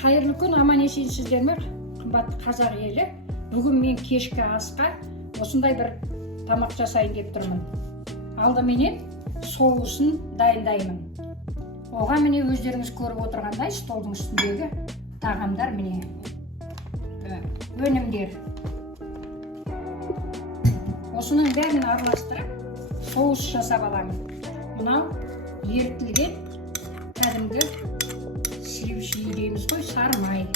Қайырлы күн, аман есенсіздер ме, қымбатты қазақ елі. Бүгін мен кешкі асқа осындай бір тамақ жасайын деп тұрмын. Алдыменен соусын дайындаймын. Оған міне өздеріңіз көріп отырғандай столдың үстіндегі тағамдар міне өнімдер. Осының бәрін араластырып соус жасап аламын. Мынау ерітілген кәдімгі сливочный дейміз ғой, сары май.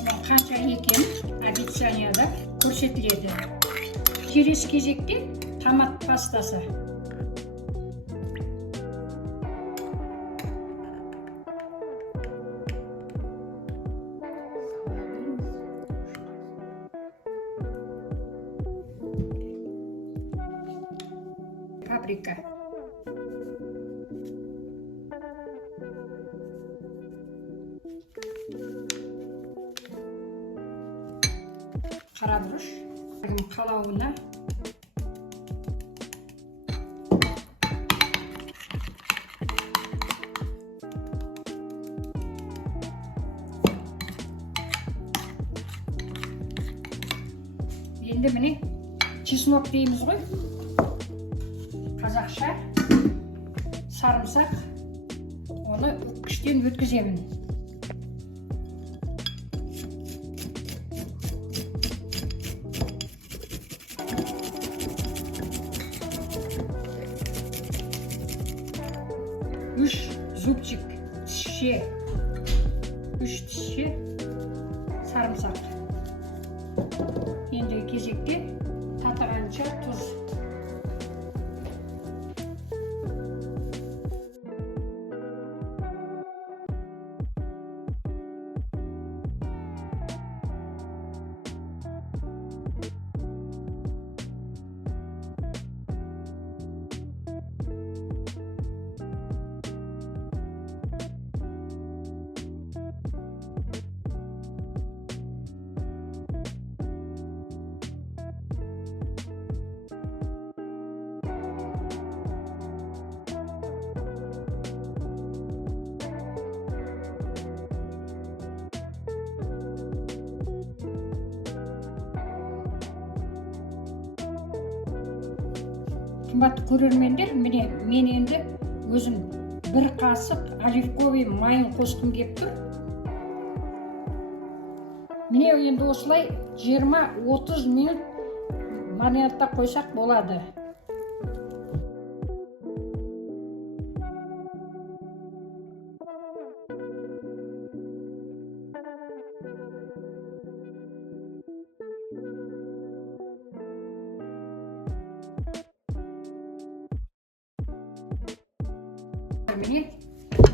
Оның қанша екенін описанияда көрсетіледі. Келесі кезекте томат пастасы. Паприка. Қарабұрыш қалауына енді міне чеснок дейміз ғой, қазақша сарымсақ, оны үккіштен өткіземін. Үш зубчик тісше, үш тісше сарымсақ. Ендігі кезекте татығанша тұз. Қымбатты көрермендер, міне мен енді өзім бір қасық оливковый майын қосқым келіп тұр. Міне енді осылай 20-30 минут маринадта қойсақ болады. Міне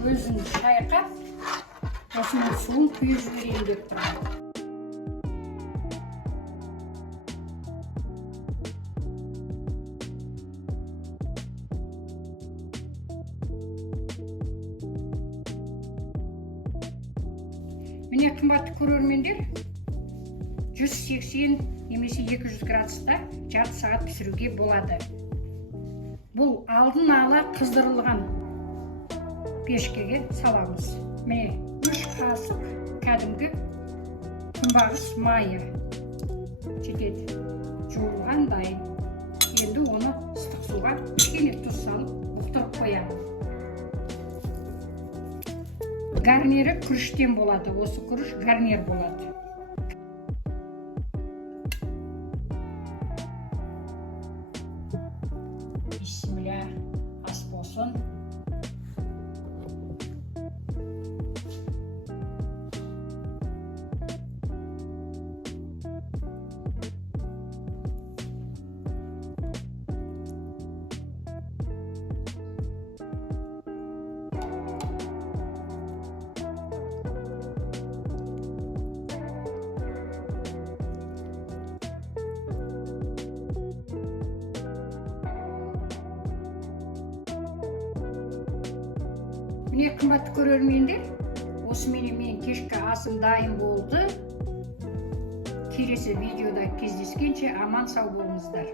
өзін шайқап, осының суын құйып жіберейін деп тұрмын. Міне қымбатты көрермендер, 180 немесе 200 градуста жарты сағат пісіруге болады. Бұл алдын ала қыздырылған пешкеге саламыз. Міне 3 қасық кәдімгі күнбағыс майы жетеді. Жуылған дайын. Енді оны ыстық суға кішкене тұз салып бұқтырып қоямын. Гарнирі күріштен болады. Осы күріш гарнир болады. Бисмилля, ас болсын. Міне қымбатты көрермендер, осымен мен кешкі асым дайын болды. Келесі видеода кездескенше аман сау болыңыздар.